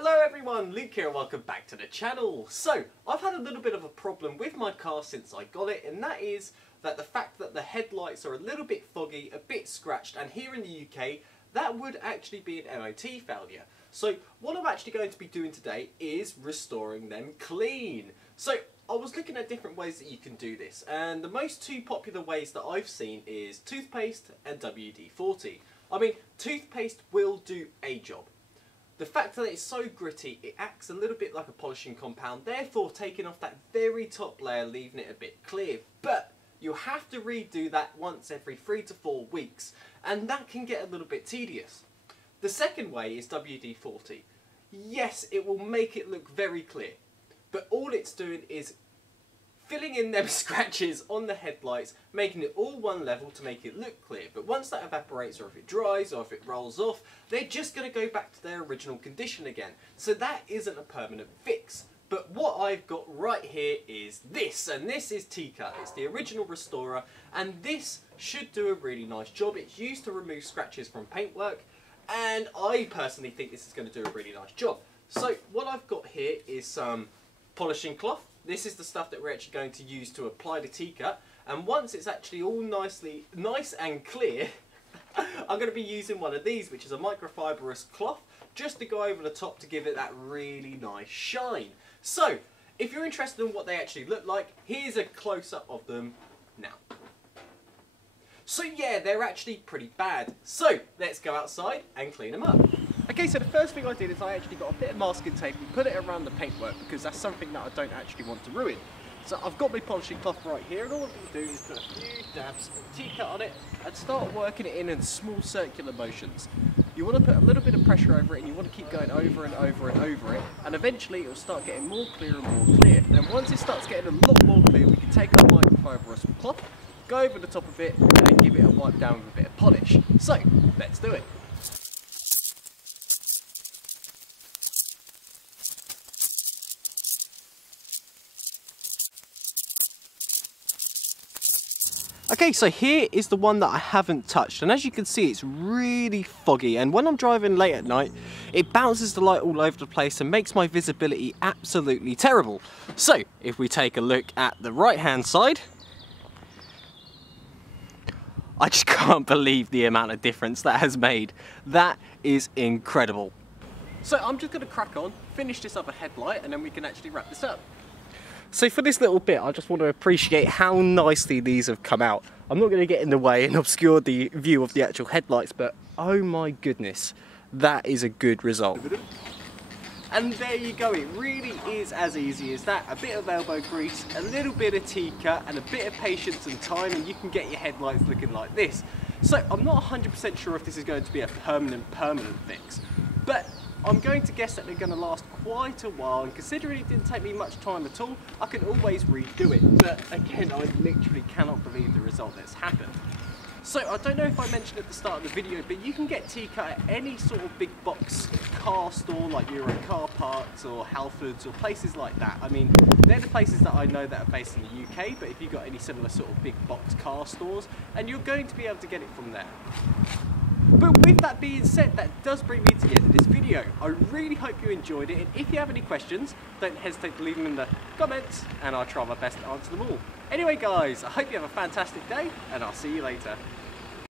Hello everyone, Luke here and welcome back to the channel. So, I've had a little bit of a problem with my car since I got it, and that is that the fact that the headlights are a little bit foggy, a bit scratched, and here in the UK, that would actually be an MOT failure. So, what I'm actually going to be doing today is restoring them clean. So, I was looking at different ways that you can do this, and the most two popular ways that I've seen is toothpaste and WD-40. I mean, toothpaste will do a job. The fact that it's so gritty, it acts a little bit like a polishing compound, therefore taking off that very top layer, leaving it a bit clear. But you'll have to redo that once every 3 to 4 weeks, and that can get a little bit tedious. The second way is WD-40. Yes, it will make it look very clear, but all it's doing is filling in them scratches on the headlights, making it all one level to make it look clear. But once that evaporates, or if it dries, or if it rolls off, they're just going to go back to their original condition again. So that isn't a permanent fix. But what I've got right here is this, and this is Tikka. It's the original Restorer, and this should do a really nice job. It's used to remove scratches from paintwork, and I personally think this is going to do a really nice job. So what I've got here is some polishing cloth. This is the stuff that we're actually going to use to apply the Tikka, and once it's actually all nice and clear, I'm going to be using one of these, which is a microfibrous cloth, just to go over the top to give it that really nice shine. So, if you're interested in what they actually look like, here's a close-up of them now. So yeah, they're actually pretty bad. So, let's go outside and clean them up. Okay, so the first thing I did is I actually got a bit of masking tape and put it around the paintwork, because that's something that I don't actually want to ruin. So I've got my polishing cloth right here, and all I'm going to do is put a few dabs of Tikka on it and start working it in small circular motions. You want to put a little bit of pressure over it, and you want to keep going over and over and over it, and eventually it will start getting more clear and more clear. And then once it starts getting a lot more clear, we can take our microfibrous cloth, go over the top of it, and then give it a wipe down with a bit of polish. So, let's do it. Okay, so here is the one that I haven't touched, and as you can see, it's really foggy, and when I'm driving late at night, it bounces the light all over the place and makes my visibility absolutely terrible. So, if we take a look at the right hand side, I just can't believe the amount of difference that has made. That is incredible. So I'm just going to crack on, finish this other headlight, and then we can actually wrap this up. So for this little bit, I just want to appreciate how nicely these have come out. I'm not going to get in the way and obscure the view of the actual headlights, but oh my goodness, that is a good result. And there you go, it really is as easy as that. A bit of elbow grease, a little bit of Tikka, and a bit of patience and time, and you can get your headlights looking like this. So I'm not 100% sure if this is going to be a permanent fix, but I'm going to guess that they're going to last quite a while, and considering it didn't take me much time at all, I can always redo it. But again, I literally cannot believe the result that's happened. So I don't know if I mentioned at the start of the video, but you can get Tikka at any sort of big box car store like Euro Car Parts or Halfords or places like that. I mean, they're the places that I know that are based in the UK, but if you've got any similar sort of big box car stores, and you're going to be able to get it from there. But with that being said, that does bring me to the end of this video. I really hope you enjoyed it, and if you have any questions, don't hesitate to leave them in the comments, and I'll try my best to answer them all. Anyway guys, I hope you have a fantastic day, and I'll see you later.